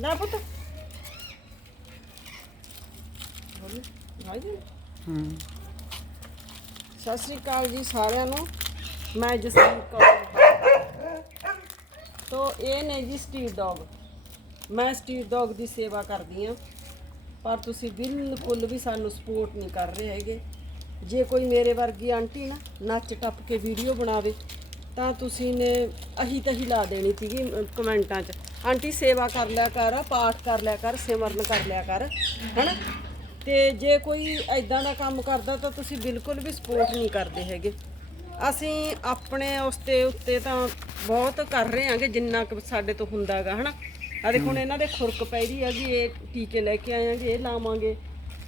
ਨਾ ਪੁੱਤ। ਬੋਲੀ ਹੂੰ। ਸਤਿ ਸ੍ਰੀ ਅਕਾਲ ਜੀ ਸਾਰਿਆਂ ਨੂੰ। ਮੈਂ ਜਸਮੀਤ ਕੌਰ। ਤੋ ਇਹ ਨੇ ਜੀ ਸਟਰੀਟ ਡੌਗ। ਮੈਂ ਸਟਰੀਟ ਡੌਗ ਦੀ ਸੇਵਾ ਕਰਦੀ ਆ। ਪਰ ਤੁਸੀਂ ਬਿਲਕੁਲ ਵੀ ਸਾਨੂੰ ਸਪੋਰਟ ਨਹੀਂ ਕਰ ਰਹੇ ਹੈਗੇ। ਜੇ ਕੋਈ ਮੇਰੇ ਵਰਗੀ ਆਂਟੀ ਨਾ ਨੱਚ ਟੱਪ ਕੇ ਵੀਡੀਓ ਬਣਾਵੇ ਤਾਂ ਤੁਸੀਂ ਨੇ ਅਹੀ ਤਹੀ ਲਾ ਦੇਣੀ ਸੀਗੀ ਅਮ, ਕਮੈਂਟਾਂ 'ਚ। ਆਂਟੀ ਸੇਵਾ ਕਰ ਲਿਆ ਕਰ ਪਾਠ ਕਰ ਲਿਆ ਕਰ ਸਿਮਰਨ ਕਰ ਲਿਆ ਕਰ ਹੈਨਾ? ਤੇ ਜੇ ਕੋਈ ਐਦਾਂ ਦਾ ਕੰਮ ਕਰਦਾ ਤਾਂ ਤੁਸੀਂ ਬਿਲਕੁਲ ਵੀ ਸਪੋਰਟ ਨਹੀਂ ਕਰਦੇ ਹੈਗੇ। ਅਸੀਂ ਆਪਣੇ ਉਸ ਤੇ ਉੱਤੇ ਤਾਂ ਬਹੁਤ ਕਰ ਰਹੇ ਹਾਂਗੇ ਜਿੰਨਾ ਕੁ ਸਾਡੇ ਤੋਂ ਹੁੰਦਾਗਾ ਹਨਾ? ਆ ਦੇਖੋ ਹੁਣ ਇਹਨਾਂ ਦੇ ਖੁਰਕ ਪੈ ਰਹੀ ਹੈਗੀ ਇਹ ਟੀਕੇ ਲੈ ਕੇ ਆਏਾਂਗੇ ਇਹ ਲਾਵਾਂਗੇ।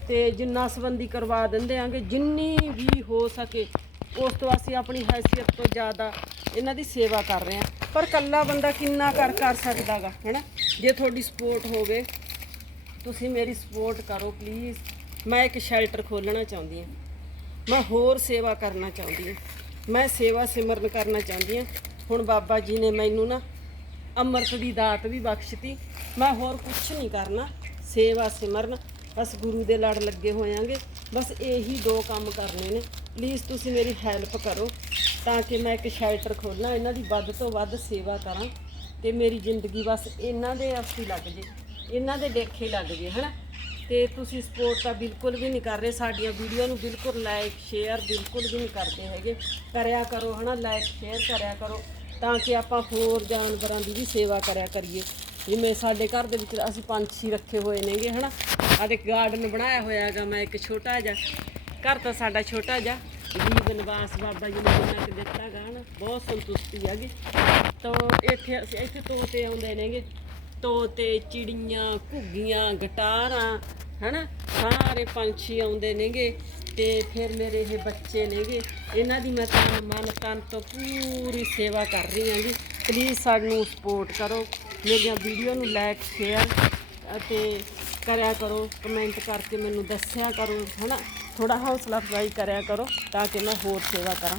ਤੇ ਜਿੰਨਾ ਸੰਬੰਧੀ ਕਰਵਾ ਦਿੰਦੇ ਆਂਗੇ ਜਿੰਨੀ ਵੀ ਹੋ ਸਕੇ ਉਸ ਤੋਂ ਅਸੀਂ ਆਪਣੀ ਹੈਸੀਅਤ ਤੋਂ ਜ਼ਿਆਦਾ ਇਹਨਾਂ ਦੀ ਸੇਵਾ ਕਰ ਰਹੇ ਹਾਂ। ਪਰ ਕੱਲਾ ਬੰਦਾ ਕਿੰਨਾ ਕਰ ਕਰ ਸਕਦਾਗਾ, ਹੈਨਾ? ਜੇ ਤੁਹਾਡੀ ਸਪੋਰਟ ਹੋਵੇ, ਤੁਸੀਂ ਮੇਰੀ ਸਪੋਰਟ ਕਰੋ ਪਲੀਜ਼ ਮੈਂ ਇੱਕ ਸ਼ੈਲਟਰ ਖੋਲਣਾ ਚਾਹੁੰਦੀ ਹਾਂ। ਮੈਂ ਹੋਰ ਸੇਵਾ ਕਰਨਾ ਚਾਹੁੰਦੀ ਹਾਂ। ਮੈਂ ਸੇਵਾ ਸਿਮਰਨ ਕਰਨਾ ਚਾਹੁੰਦੀ ਹਾਂ। ਹੁਣ ਬਾਬਾ ਜੀ ਨੇ ਮੈਨੂੰ ਨਾ ਅੰਮ੍ਰਿਤ ਦੀ ਦਾਤ ਵੀ ਬਖਸ਼ਤੀ। ਮੈਂ ਹੋਰ ਕੁਝ ਨਹੀਂ ਕਰਨਾ। ਸੇਵਾ ਸਿਮਰਨ। ਬਸ ਗੁਰੂ ਦੇ ਲੜ ਲੱਗੇ ਹੋਇਆਂਗੇ। ਬਸ ਇਹੀ ਦੋ ਕੰਮ ਕਰਨੇ ਨੇ। ਪਲੀਜ਼ ਤੁਸੀਂ ਮੇਰੀ ਹੈਲਪ ਕਰੋ ਤਾਂ ਕਿ ਮੈਂ ਇੱਕ ਸ਼ੈਲਟਰ ਖੋਲਾਂ ਇਹਨਾਂ ਦੀ ਵੱਧ ਤੋਂ ਵੱਧ ਸੇਵਾ ਕਰਾਂ ਤੇ ਮੇਰੀ ਜ਼ਿੰਦਗੀ ਬਸ ਇਹਨਾਂ ਦੇ ਅਸੀ ਲੱਗ ਜੇ, ਇਹਨਾਂ ਦੇ ਦੇਖੇ ਲੱਗ ਜੇ, ਹਨਾ? ਤੇ ਤੁਸੀਂ ਸਪੋਰਟ ਤਾਂ ਬਿਲਕੁਲ ਵੀ ਨਹੀਂ ਕਰ ਰਹੇ, ਸਾਡੀਆਂ ਵੀਡੀਓ ਨੂੰ ਬਿਲਕੁਲ ਲਾਈਕ ਸ਼ੇਅਰ ਬਿਲਕੁਲ ਵੀ ਨਹੀਂ ਕਰਦੇ ਹੈਗੇ। ਕਰਿਆ ਕਰੋ, ਹਨਾ? ਲਾਈਕ ਸ਼ੇਅਰ ਕਰਿਆ ਕਰੋ ਤਾਂ ਕਿ ਆਪਾਂ ਹੋਰ ਜਾਨਵਰਾਂ ਦੀ ਵੀ ਸੇਵਾ ਕਰਿਆ ਕਰੀਏ। ਜਿਵੇਂ ਸਾਡੇ ਘਰ ਦੇ ਵਿੱਚ ਅਸੀਂ ਪੰਛੀ ਰੱਖੇ ਹੋਏ ਨੇਗੇ, ਹਨਾ? ਆਹ ਦੇ ਗਾਰਡਨ ਬਣਾਇਆ ਹੋਇਆ ਹੈਗਾ, ਮੈਂ ਇੱਕ ਛੋਟਾ ਜਿਹਾ। ਘਰ ਤਾਂ ਸਾਡਾ ਛੋਟਾ ਜਿਹਾ ਜੀਵ ਨਿਵਾਸ ਬਾਬਾ ਜੀ ਨੇ ਜਿੰਨਾ ਕੁ ਦਿੱਤਾ ਗਾ ਹਨਾ ਬਹੁਤ ਸੰਤੁਸ਼ਟੀ ਹੈਗੀ। ਤਾਂ ਇੱਥੇ ਅਸੀਂ, ਇੱਥੇ ਤੋਤੇ ਆਉਂਦੇ ਨੇਗੇ, ਤੋਤੇ, ਚਿੜੀਆਂ, ਘੁੱਗੀਆਂ, ਗਟਾਰਾਂ, ਹਨਾ? ਸਾਰੇ ਪੰਛੀ ਆਉਂਦੇ ਨੇਗੇ ਤੇ ਫਿਰ ਮੇਰੇ ਇਹ ਬੱਚੇ ਨੇਗੇ, ਇਹਨਾਂ ਦੀ ਮੈਂ ਤਾਂ ਮਨ ਤਨ ਤੋਂ ਪੂਰੀ ਸੇਵਾ ਕਰ ਰਹੀ ਹਾਂ ਜੀ ਪਲੀਜ਼ ਸਾਨੂੰ ਸਪੋਰਟ ਕਰੋ, ਮੇਰੀਆਂ ਵੀਡੀਓ ਨੂੰ ਲਾਈਕ ਸ਼ੇਅਰ ਅਤੇ ਕਰਿਆ ਕਰੋ ਕਮੈਂਟ ਕਰਕੇ ਮੈਨੂੰ ਦੱਸਿਆ ਕਰੋ, ਹਨਾ? ਥੋੜਾ ਹੌਸਲਾ ਅਫਜ਼ਾਈ ਕਰਿਆ ਕਰੋ ਤਾਂ ਕਿ ਮੈਂ ਹੋਰ ਸੇਵਾ ਕਰਾਂ।